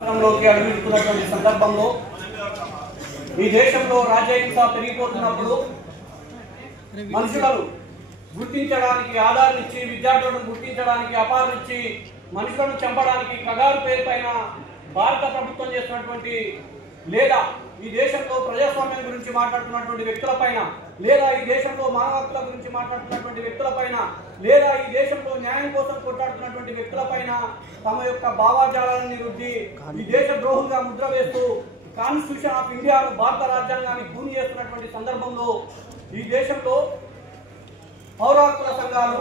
అడుగుతున్నటువంటి సందర్భంలో ఈ దేశంలో రాజ్యాంగ పెరిగిపోతున్నప్పుడు మనుషులను గుర్తించడానికి ఆధారం ఇచ్చి విద్యార్థులను గుర్తించడానికి అపారం ఇచ్చి మనుషులను చంపడానికి కగారు పేరు పైన భారత ప్రభుత్వం చేస్తున్నటువంటి లేదా ఈ దేశంలో ప్రజాస్వామ్యం గురించి మాట్లాడుతున్నటువంటి వ్యక్తులపైన లేదా ఈ దేశంలో మానవ హక్కుల గురించి మాట్లాడుతున్నటువంటి వ్యక్తులపైన లేదా ఈ దేశంలో న్యాయం కోసం కొట్లాడుతున్నటువంటి వ్యక్తులపైన తమ యొక్క భావాజాలాన్ని రుద్ది ఈ దేశ ద్రోహులుగా ముద్ర వేస్తూ కాన్స్టిట్యూషన్ ఆఫ్ ఇండియాను భారత రాజ్యాంగాన్ని భూమి చేస్తున్నటువంటి సందర్భంలో ఈ దేశంలో పౌర హక్కుల సంఘాలు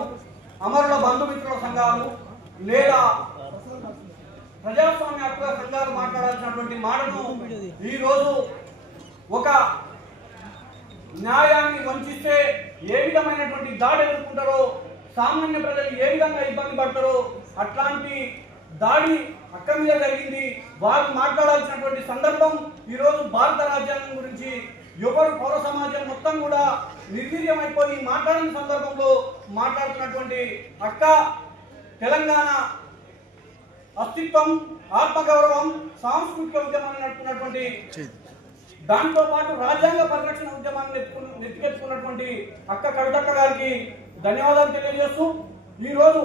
అమరుల బంధుమిత్రుల సంఘాలు లేదా ప్రజాస్వామ్య హక్కుల సంఘాలు మాట్లాడాల్సినటువంటి మాటను ఈ రోజు ఒక న్యాయాన్ని వంచిస్తే ఏ విధమైనటువంటి దాడి ఎదుర్కొంటారో సామాన్య ప్రజలు ఏ విధంగా ఇబ్బంది పడతారో అట్లాంటి దాడి అక్క మీద జరిగింది. వారు మాట్లాడాల్సినటువంటి సందర్భం ఈరోజు భారత రాజ్యాంగం గురించి ఎవరు పౌర సమాజం మొత్తం కూడా నిర్వీర్యమైపోయి మాట్లాడిన సందర్భంలో మాట్లాడుతున్నటువంటి అక్క తెలంగాణ అస్తిత్వం ఆత్మగౌరవం సాంస్కృతిక ఉద్యమాన్ని నడుపుతున్నటువంటి దాంతో పాటు రాజ్యాంగ పరిరక్షణ ఉద్యమాన్ని నెత్తికెత్తుకున్నటువంటి అక్క కవితక్క గారికి ధన్యవాదాలు తెలియజేస్తూ ఈ రోజు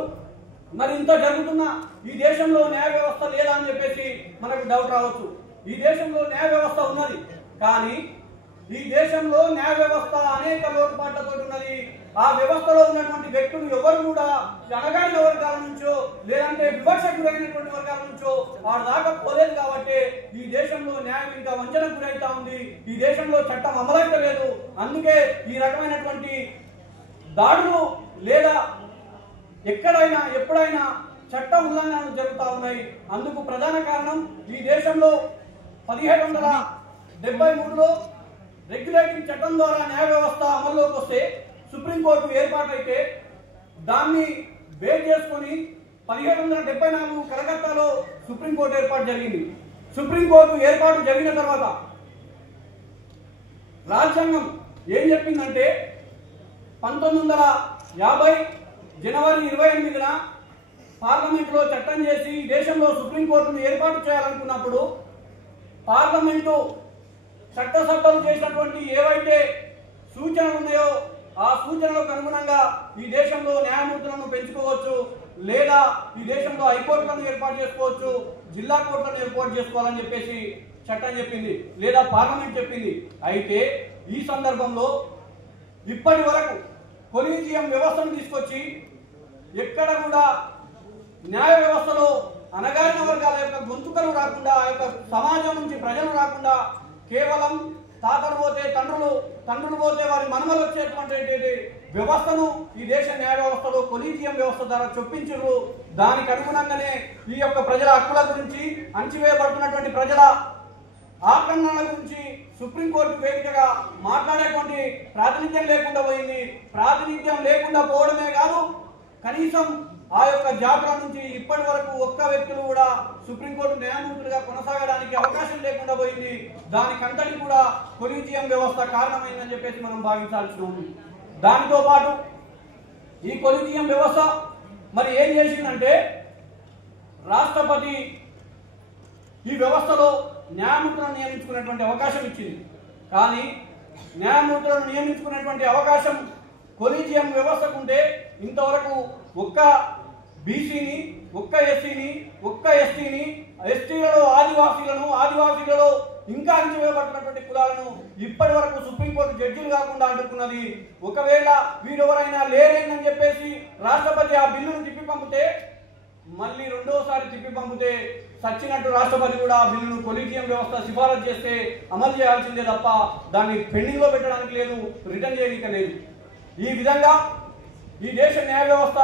మరి ఇంత జరుగుతున్న ఈ దేశంలో న్యాయ వ్యవస్థ లేదా అని చెప్పేసి మనకు డౌట్ రావచ్చు. ఈ దేశంలో న్యాయ వ్యవస్థ ఉన్నది, కానీ ఈ దేశంలో న్యాయ వ్యవస్థ అనేక లోటుపాట్లతో ఉన్నది. ఆ వ్యవస్థలో ఉన్నటువంటి వ్యక్తులు ఎవరు కూడా అణగారిన వర్గాల నుంచో లేదంటే వివక్షకు గురైనటువంటి వర్గాల నుంచో వాడు దాకా పోలేదు. కాబట్టి ఈ దేశంలో న్యాయం ఇంకా వంచనకు గురైతా ఉంది. ఈ దేశంలో చట్టం అమలైతలేదు. అందుకే ఈ రకమైనటువంటి దాడులు లేదా ఎక్కడైనా ఎప్పుడైనా చట్ట ఉల్లంఘనలు జరుగుతూ ఉన్నాయి. అందుకు ప్రధాన కారణం ఈ దేశంలో 1773లో రెగ్యులేటింగ్ చట్టం ద్వారా న్యాయ వ్యవస్థ అమల్లోకి వస్తే సుప్రీంకోర్టు ఏర్పాటైతే దాన్ని బేస్ చేసుకొని 1774 కలకత్తాలో సుప్రీంకోర్టు ఏర్పాటు జరిగింది. సుప్రీంకోర్టు ఏర్పాటు జరిగిన తర్వాత రాజ్యాంగం ఏం చెప్పిందంటే 1950 జనవరి 28న పార్లమెంట్లో చట్టం చేసి దేశంలో సుప్రీంకోర్టును ఏర్పాటు చేయాలనుకున్నప్పుడు పార్లమెంటు చట్టసభలు చేసినటువంటి ఏవైతే సూచనలు ఉన్నాయో ఆ సూచనలకు అనుగుణంగా ఈ దేశంలో న్యాయమూర్తులను పెంచుకోవచ్చు, లేదా ఈ దేశంలో హైకోర్టులను ఏర్పాటు చేసుకోవచ్చు, జిల్లా కోర్టులను ఏర్పాటు చేసుకోవాలని చెప్పేసి చట్టం చెప్పింది లేదా పార్లమెంట్ చెప్పింది. అయితే ఈ సందర్భంలో ఇప్పటి వరకు కొలీజియం వ్యవస్థను తీసుకొచ్చి ఎక్కడ కూడా న్యాయ వ్యవస్థలో అణగారిన వర్గాల యొక్క గొంతుకలు రాకుండా, ఆ యొక్క సమాజం నుంచి ప్రజలు రాకుండా కేవలం తాతలు పోతే తండ్రులు పోతే వారి మనమలు వచ్చేటువంటి వ్యవస్థను ఈ దేశ న్యాయ వ్యవస్థలో కొలీజియం వ్యవస్థ ద్వారా చొప్పించారు. దానికి అనుగుణంగానే ఈ యొక్క ప్రజల హక్కుల గురించి, అణచివేయబడుతున్నటువంటి ప్రజల ఆక్రమణల గురించి సుప్రీంకోర్టు వేదికగా మాట్లాడేటువంటి ప్రాతినిధ్యం లేకుండా పోయింది. ప్రాతినిధ్యం లేకుండా పోవడమే కాదు, కనీసం ఆ యొక్క జాతుల నుంచి ఇప్పటి వరకు ఒక్క వ్యక్తులు కూడా సుప్రీంకోర్టు న్యాయమూర్తులుగా కొనసాగడానికి అవకాశం లేకుండా పోయింది. దానికంతటి కూడా కొలీజియం వ్యవస్థ కారణమైందని చెప్పేసి మనం భావించాల్సి ఉంది. దానితో పాటు ఈ కొలీజియం వ్యవస్థ మరి ఏం చేసిందంటే రాష్ట్రపతి ఈ వ్యవస్థలో న్యాయమూర్తులను నియమించుకునేటువంటి అవకాశం ఇచ్చింది. కానీ న్యాయమూర్తులను నియమించుకునేటువంటి అవకాశం కొలీజియం వ్యవస్థకుంటే ఇంతవరకు ఒక్క బీసీని, ఒక్క ఎస్సీని, ఒక్క ఎస్టీని, ఎస్టీలలో ఆదివాసీలలో ఇంకా అణచివేయబడుతున్నటువంటి కులాలను ఇప్పటి వరకు సుప్రీంకోర్టు జడ్జీలు కాకుండా అడ్డుకున్నది. ఒకవేళ వీరెవరైనా లేరేనని చెప్పేసి రాష్ట్రపతి ఆ బిల్లును తిప్పి పంపితే మళ్ళీ రెండోసారి తిప్పి పంపితే సచ్చినట్టు రాష్ట్రపతి కూడా ఆ బిల్లును కొలీజియం వ్యవస్థ సిఫారసు చేస్తే అమలు చేయాల్సిందే తప్ప దాన్ని పెండింగ్ లో పెట్టడానికి లేదు, రిటర్న్ చేయడానికి లేదు. ఈ విధంగా ఈ దేశ న్యాయ వ్యవస్థ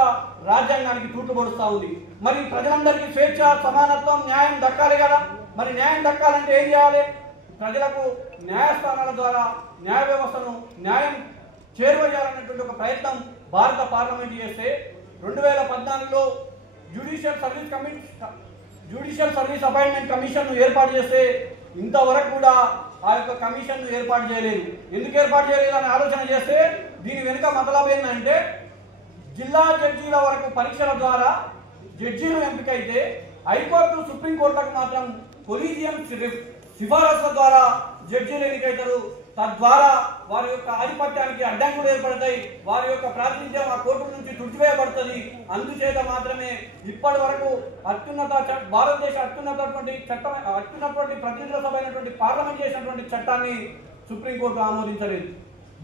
రాజ్యాంగానికి తూట్లు పొడుస్తూ ఉంది. మరి ప్రజలందరికీ స్వేచ్ఛ, సమానత్వం, న్యాయం దక్కాలి కదా. మరి న్యాయం దక్కాలంటే ఏం చేయాలి? ప్రజలకు న్యాయస్థానాల ద్వారా న్యాయ వ్యవస్థను న్యాయం చేరువ చేయాలనేటువంటి ఒక ప్రయత్నం భారత పార్లమెంట్ చేస్తే 2014లో జ్యుడిషియల్ సర్వీస్ అపాయింట్మెంట్ కమిషన్ ఏర్పాటు చేస్తే ఇంతవరకు కూడా ఆ యొక్క కమిషన్ ఏర్పాటు చేయలేదు. ఎందుకు ఏర్పాటు చేయలేదు అని ఆలోచన చేస్తే దీని వెనుక మతలబ్ ఏంటంటే జిల్లా జడ్జీల వరకు పరీక్షల ద్వారా జడ్జీలు ఎంపికైతే హైకోర్టు సుప్రీంకోర్టులకు మాత్రం కొలీజియం సిఫారసుల ద్వారా జడ్జీలు ఎన్నికైతారు. తద్వారా వారి యొక్క ఆధిపత్యానికి అడ్డంకులు ఏర్పడతాయి, వారి యొక్క ప్రాతినిధ్యం ఆ కోర్టు నుంచి తుడిచివేయబడుతుంది. అందుచేత మాత్రమే ఇప్పటి వరకు భారతదేశ అత్యున్నటువంటి ప్రతినిధుల సభ అయినటువంటి పార్లమెంట్ చేసినటువంటి చట్టాన్ని సుప్రీంకోర్టు ఆమోదించలేదు,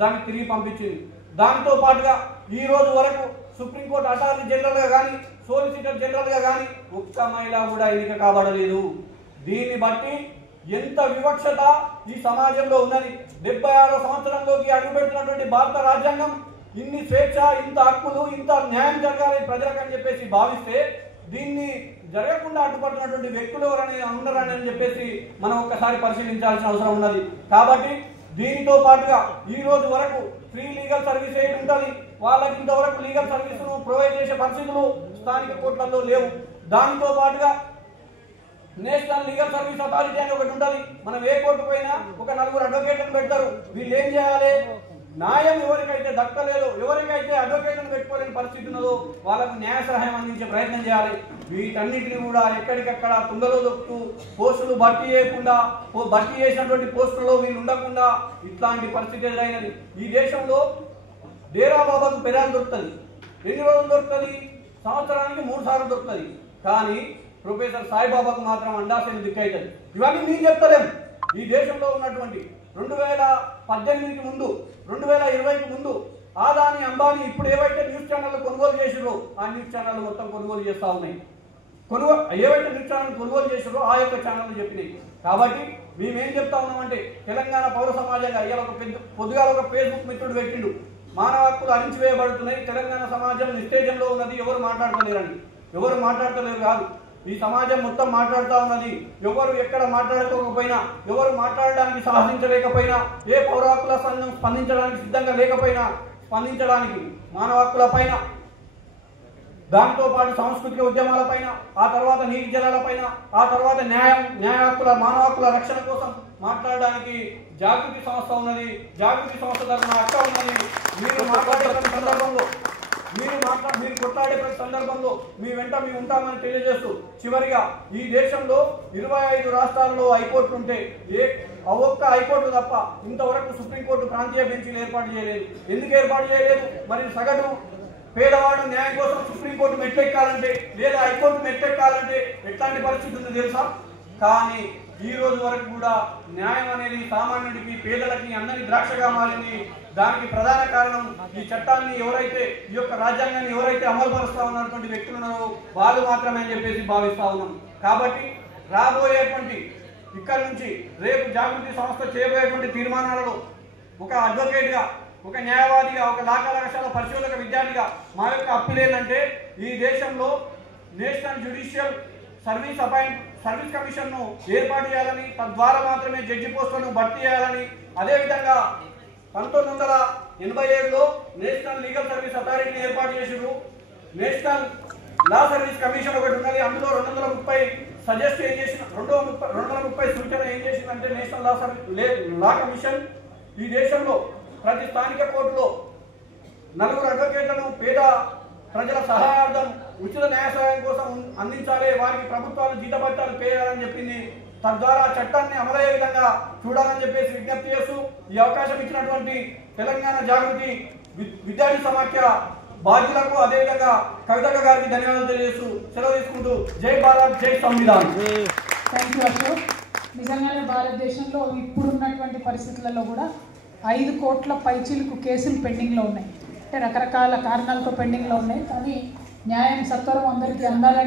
దాన్ని తిరిగి పంపించింది. దాంతో పాటుగా ఈ రోజు వరకు సుప్రీంకోర్టు అటార్నీ జనరల్ గా కానీ సోలిసిటర్ జనరల్ గా కానీ ఒక్క మహిళ కూడా ఎన్నిక కాబడలేదు. దీన్ని బట్టి ఎంత వివక్షత ఈ సమాజంలో ఉన్నది. 76వ సంవత్సరంలోకి అడుగుపెడుతున్నటువంటి భారత రాజ్యాంగం ఇన్ని స్వేచ్ఛ, ఇంత హక్కులు, ఇంత న్యాయం జరగాలి ప్రజలకని చెప్పేసి భావిస్తే దీన్ని జరగకుండా అడ్డుపడుతున్నటువంటి వ్యక్తులు ఎవరైనా ఉన్నారని చెప్పేసి మనం ఒక్కసారి పరిశీలించాల్సిన అవసరం ఉన్నది. కాబట్టి దీనితో పాటుగా ఈ రోజు వరకు ఫ్రీ లీగల్ సర్వీస్ ఎయిడ్ ఉంటుంది, వాళ్ళకి ఇంతవరకు లీగల్ సర్వీసును ప్రొవైడ్ చేసే పరిస్థితులు స్థానిక కోర్టులలో లేవు. దానితో పాటుగా నేషనల్ లీగల్ సర్వీస్ అథారిటీ అని ఒకటి ఉంటుంది. మనం ఏ కోర్టు పోయినా ఒక 4 అడ్వకేట్లను పెడతారు. వీళ్ళు ఏం చేయాలి? న్యాయం ఎవరికైతే దక్కలేదో, ఎవరికైతే అడ్వకేట్లను పెట్టుకోలేని పరిస్థితి ఉన్నదో వాళ్ళకు న్యాయ సహాయం అందించే ప్రయత్నం చేయాలి. వీటన్నిటిని కూడా ఎక్కడికక్కడ తుంగలో దొక్కుతూ పోస్టులు భర్తీ చేయకుండా, భర్తీ చేసినటువంటి పోస్టుల్లో వీళ్ళు ఉండకుండా ఇట్లాంటి పరిస్థితి ఎదురైనది. ఈ దేశంలో డేరా బాబాకు పెరాలు దొరుకుతుంది. ఎన్ని రోజులు దొరుకుతుంది? సంవత్సరానికి 3 సార్లు దొరుకుతుంది. కానీ ప్రొఫెసర్ సాయిబాబాకు మాత్రం అండాల్సిన దిక్కవుతుంది. ఇవన్నీ మేము చెప్తలేము. ఈ దేశంలో ఉన్నటువంటి 2018కి ముందు, 2020కి ముందు ఆదాని, అంబానీ ఇప్పుడు ఏవైతే న్యూస్ ఛానళ్ళు కొనుగోలు చేసిరో ఆ న్యూస్ ఛానళ్ళు మొత్తం కొనుగోలు చేస్తూ ఉన్నాయి. ఏవైతే న్యూస్ ఛానల్ కొనుగోలు చేసిరో ఆ యొక్క ఛానళ్ళు చెప్పినాయి. కాబట్టి మేమేం చెప్తా ఉన్నామంటే తెలంగాణ పౌర సమాజంగా ఇవాళ పొద్దుగాల ఒక ఫేస్బుక్ మిత్రుడు పెట్టిండు, మానవ హక్కులు అరించివేయబడుతున్నాయి, తెలంగాణ సమాజం నిస్తేజంలో ఉన్నది, ఎవరు మాట్లాడతలేరని. ఎవరు మాట్లాడతలేరు కాదు, ఈ సమాజం మొత్తం మాట్లాడుతూ ఉన్నది. ఎవరు ఎక్కడ మాట్లాడుకోకపోయినా, ఎవరు మాట్లాడడానికి సాహసించలేకపోయినా, ఏ పౌర హక్కుల సంఘం స్పందించడానికి సిద్ధంగా లేకపోయినా స్పందించడానికి మానవ హక్కుల పైన, దాంతో పాటు సాంస్కృతిక ఉద్యమాల పైన, ఆ తర్వాత నీటి జలాల పైన, ఆ తర్వాత న్యాయ హక్కుల, మానవ హక్కుల రక్షణ కోసం మాట్లాడడానికి జాగృతి సంస్థ ఉన్నది. జాగృతి సంస్థ తరఫున అక్క ఉన్నది. మీరు మాట్లాడే సందర్భంలో మీరు కొట్లాడే ప్రతి సందర్భంలో మీ వెంట మేము ఉంటామని తెలియజేస్తూ, చివరిగా ఈ దేశంలో 25 రాష్ట్రాల్లో హైకోర్టు ఉంటే ఒక్క హైకోర్టు తప్ప ఇంతవరకు సుప్రీంకోర్టు ప్రాంతీయ బెంచీలు ఏర్పాటు చేయలేదు. ఎందుకు ఏర్పాటు చేయలేదు? మరి సగటు పేదవాడు న్యాయం కోసం సుప్రీంకోర్టు మెట్లెక్కాలంటే లేదా హైకోర్టు మెట్లెక్కాలంటే ఎట్లాంటి పరిస్థితి ఉంది తెలుసా? కానీ ఈ రోజు వరకు కూడా న్యాయం అనేది సామాన్యుడికి, పేదలకి అందరినీ ద్రాక్షగా మారింది. దానికి ప్రధాన కారణం ఈ చట్టాన్ని ఎవరైతే, ఈ యొక్క రాజ్యాంగాన్ని ఎవరైతే అమలుపరుస్తా ఉన్నటువంటి వ్యక్తులు ఉన్నారో వాళ్ళు మాత్రమే అని చెప్పేసి భావిస్తా ఉన్నాం. కాబట్టి రాబోయేటువంటి ఇక్కడ నుంచి రేపు జాగృతి సంస్థ చేయబోయేటువంటి తీర్మానాలలో ఒక అడ్వకేట్గా, ఒక న్యాయవాదిగా, ఒక లా కళాశాల పరిశోధక విద్యార్థిగా మా యొక్క అప్పీల్ ఏంటంటే ఈ దేశంలో నేషనల్ జ్యుడిషియల్ సర్వీస్ కమిషన్ను ఏర్పాటు చేయాలని, తద్వారా మాత్రమే జడ్జి పోస్టులను భర్తీ చేయాలని, అదేవిధంగా 1987లో నేషనల్ లీగల్ సర్వీస్ అథారిటీని ఏర్పాటు చేసిరు. నేషనల్ లా సర్వీస్ కమిషన్ ఒకటి ఉన్నది. అందులో 230 సజెస్ట్ ఏం చేసిన 230 సూచన ఏం చేసిందంటే నేషనల్ లా కమిషన్ ఈ దేశంలో ప్రతి స్థానిక కోర్టులో 4 అడ్వకేట్లను పేద ప్రజల సహాయార్థం ఉచిత న్యాయ సహాయం కోసం అందించాలి, వారికి ప్రభుత్వాలు జీతభత్యాలు పేయాలని చెప్పింది. తద్వారా చట్టాన్ని అమలయ్యే విధంగా చూడాలని చెప్పేసి విజ్ఞప్తి చేస్తూ ఈ అవకాశం ఇచ్చినటువంటి తెలంగాణ జాగృతి విద్యార్థి సమాఖ్య బాధ్యులకు, అదేవిధంగా కవితక్క గారికి ధన్యవాదాలు తెలియజేస్తూ సెలవు తీసుకుంటూ జై భారత్, జై సంవిధాన్. Thank you Ashok. నిజంగానే భారతదేశంలో ఇప్పుడున్నటువంటి పరిస్థితులలో కూడా 5 కోట్ల పైచీలకు కేసులు పెండింగ్లో ఉన్నాయి. అంటే రకరకాల కారణాలతో పెండింగ్లో ఉన్నాయి. కానీ న్యాయం సత్వరం అందరికీ అందాలని